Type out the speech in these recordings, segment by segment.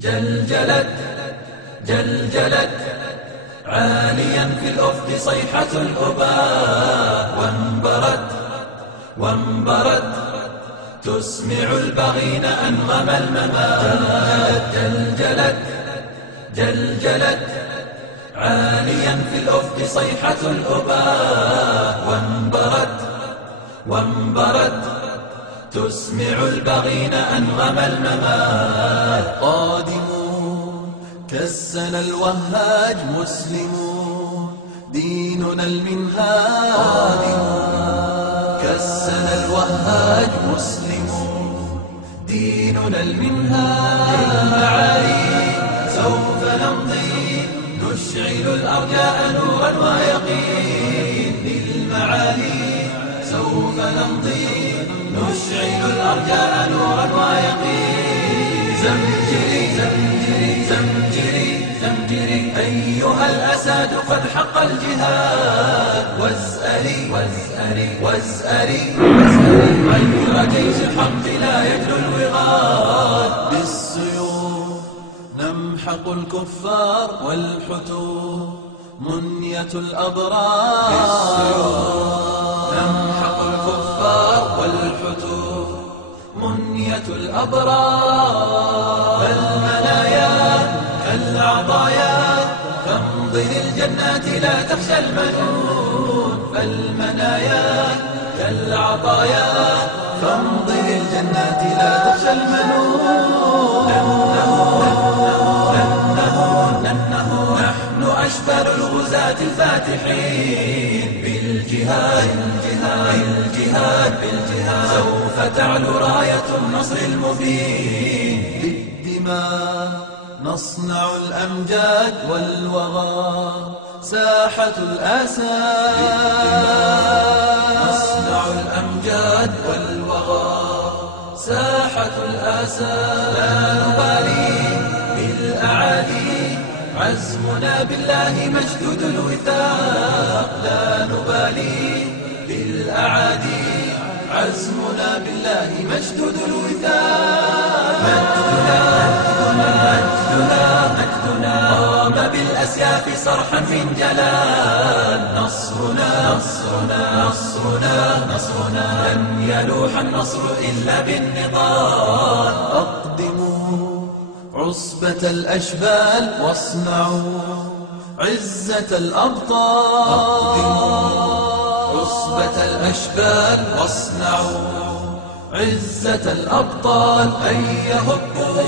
جلجلت جلجلت عاليا في الأفق صيحة الأباء وانبرت تسمع البغين أنغم الممات. جلجلت جلجلت عاليا في الأفق صيحة الأباء وانبرت تسمع البغين أنغم الممات. قادمون كالسنا الوهاج مسلمون ديننا المنهاج. قادمون كالسنا الوهاج مسلمون ديننا المنهاج. للمعالي سوف نمضي نشعل الأرجاء نورا ويقين. للمعالي سوف نمضي نشعل الأرجاء نورا ويقين. زمجري زمجري زمجري زمجري أيها الأسد قد حق الجهاد. واسألي واسألي واسألي غير جيش الحق لا يجلو الوغاد. بالسيوف نمحق الكفار والحتوف منية الأبرار. بالسيوف نمحق الكفار والحتوف منية الأبرار. المنايا كالعطايا فامضي للجنات لا تخشى المنون. فالمنايا كالعطايا فامضي للجنات لا تخشى المنون. نحن أشبال الغزاة الفاتحين بالجهاد بالجهاد بالجهاد سوف تعلو راية النصر المبين. بالدماء نصنع الأمجاد والوغى ساحة الأسى. نصنع الأمجاد والوغى ساحة الأسى. لا نبالي بالأعادي عزمنا بالله مشدود الوثاق. لا نبالي بالأعادي عزمنا بالله مشدود الوثاق. مجدنا قام بالأسياف صرحا من جلال. نصرنا نصرنا نصرنا نصرنا لن يلوح النصر إلا بالنضال. أقدموا عصبة الأشبال واصنعوا عزة الأبطال. أقدموا عصبة الأشبال واصنعوا عزة الأبطال. هيا هبوا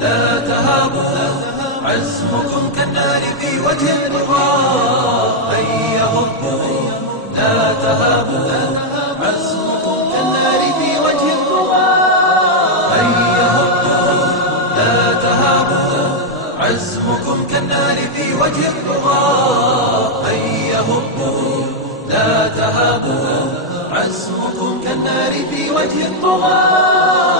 لا تهابوا عزمكم كالنار في وجه البغاء. هيا هبوا لا تهابوا عزمكم كالنار في وجه البغاء. هيا هبوا لا تهابوا عزمكم كالنار في وجه البغاء. هيا هبوا لا تهابوا عزمكم كالنار في وجه الطغاة.